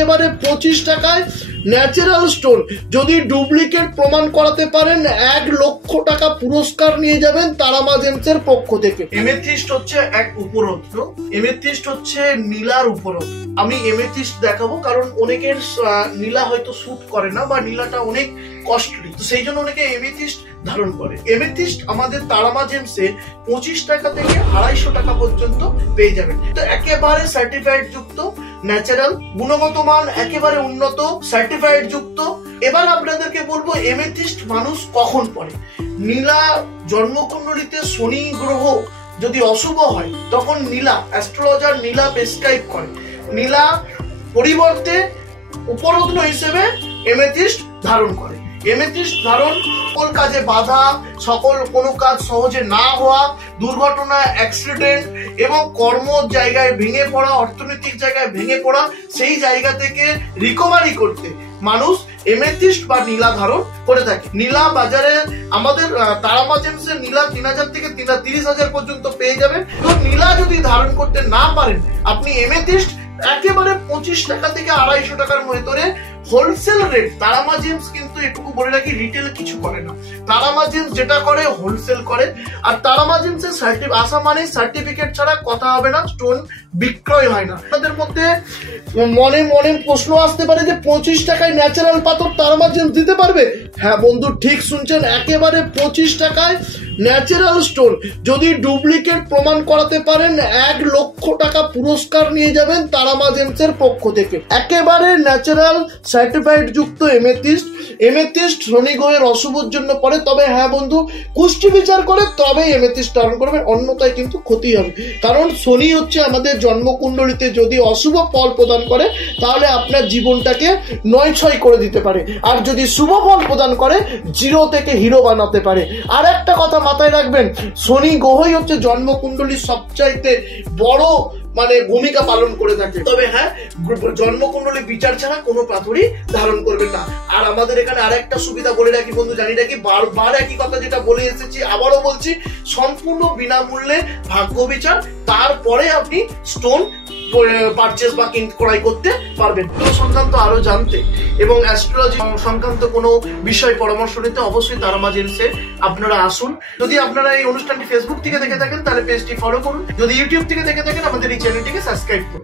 একেবারে 25 টাকায় natural stone. যদি ডুপ্লিকেট প্রমাণ করাতে পারেন 1 লক্ষ টাকা পুরস্কার নিয়ে যাবেন তারামা জেমসের পক্ষ থেকে। এমেথিস্ট হচ্ছে এক উপরত্ন, এমেথিস্ট হচ্ছে নীলার উপরত্ন। আমি এমেথিস্ট দেখাবো কারণ অনেকের নীলা হয়তো স্যুট করে না বা নীলাটা অনেক কস্টলি, তো সেই জন্য অনেকে এমেথিস্ট ধারণ করে। এমেথিস্ট আমাদের তারামা জেমসে 25 টাকা থেকে 250 টাকা পর্যন্ত পেয়ে যাবেন। তো একেবারে সার্টিফাইড যুক্ত, ন্যাচারাল, গুণগত মান একেবারে উন্নত, সার্টিফাইড যুক্ত। এবার আপনাদেরকে বলবো এমেথিস্ট মানুষ কখন পড়ে। নীলা জন্মকুণ্ডলিতে শনি গ্রহ যদি অশুভ হয় তখন নীলা, অ্যাস্ট্রোলজার নীলা প্রেসক্রাইব করে। নীলা পরিবর্তে উপরত্ন হিসেবে এমেথিস্ট ধারণ করে। এমেথিস্ট ধারণ সকল কাজে বাধা, সকল কোনো কাজ সহজে না হওয়া, দুর্ঘটনা, অ্যাক্সিডেন্ট এবং কর্ম জায়গায় ভেঙে পড়া, অর্থনৈতিক জায়গায় ভেঙে পড়া, সেই জায়গা থেকে রিকভারি করতে মানুষ এমেথিস্ট বা নীলা ধারণ করে থাকে। নীলা বাজারে আমাদের তারামা জেমসের নীলা 3000 থেকে 30,000 পর্যন্ত পেয়ে যাবেন। তো নীলা যদি ধারণ করতে না পারেন আপনি এমেথিস্ট একেবারে 25 টাকা থেকে 250 টাকার ভিতরে হোলসেল রেট। তারামা জেমস কিন্তু এটুকু বলে রাখি রিটেল কিছু করে না, তারামা জেমস যেটা করে হোলসেল করে। আর তারামা জেমসের আসা মানে সার্টিফিকেট ছাড়া কথা হবে না, স্টোন বিক্রয় হয় না। আপনাদের মধ্যে মনে মনে প্রশ্ন আসতে পারে যে 25 টাকায় ন্যাচারাল পাথর তারামা জেমস দিতে পারবে? হ্যাঁ বন্ধু, ঠিক শুনছেন, একেবারে 25 টাকায় ন্যাচারাল স্টোন। যদি ডুপ্লিকেট প্রমাণ করাতে পারেন 1 লক্ষ টাকা পুরস্কার নিয়ে যাবেন তারামা জেমসের পক্ষ থেকে। একেবারে ন্যাচারাল সার্টিফাইড যুক্ত এমেথিস্ট। এমেথিস্ট শনি গ্রহের অশুভর জন্য পড়ে, তবে হ্যাঁ বন্ধু কুষ্টি বিচার করে তবে এমেথিস্ট ধারণ করবেন, অন্যথায় কিন্তু ক্ষতি হবে। কারণ শনি হচ্ছে আমাদের জন্মকুণ্ডলিতে যদি অশুভ ফল প্রদান করে তাহলে আপনার জীবনটাকে 9-6 করে দিতে পারে, আর যদি শুভ ফল প্রদান করে 0 থেকে হিরো বানাতে পারে। আর একটা কথা মাথায় রাখবেন, শনি গ্রহই হচ্ছে জন্মকুণ্ডলীর সবচাইতে বড় ভূমিকা পালন করে থাকে। তবে হ্যাঁ, জন্মকুণ্ডলী বিচার ছাড়া কোনো পাথরই ধারণ করবেন না। আর আমাদের এখানে আরেকটা সুবিধা বলে রাখি বন্ধু, জানি রাখি বারবার একই কথা যেটা বলে এসেছি, আবারও বলছি, সম্পূর্ণ বিনামূল্যে ভাগ্য বিচার, তারপরে আপনি স্টোন পারচেজ বা ক্রয় করতে পারবেন। সংক্রান্ত আরো জানতে এবং অ্যাস্ট্রোলজি সংক্রান্ত কোনো বিষয় পরামর্শ নিতে অবশ্যই তারামা জেমসে আপনারা আসুন। যদি আপনারা এই অনুষ্ঠানটি ফেসবুক থেকে দেখে থাকেন তাহলে পেজটি ফলো করুন, যদি ইউটিউব থেকে দেখে থাকেন আমাদের এই চ্যানেলটিকে সাবস্ক্রাইব করুন।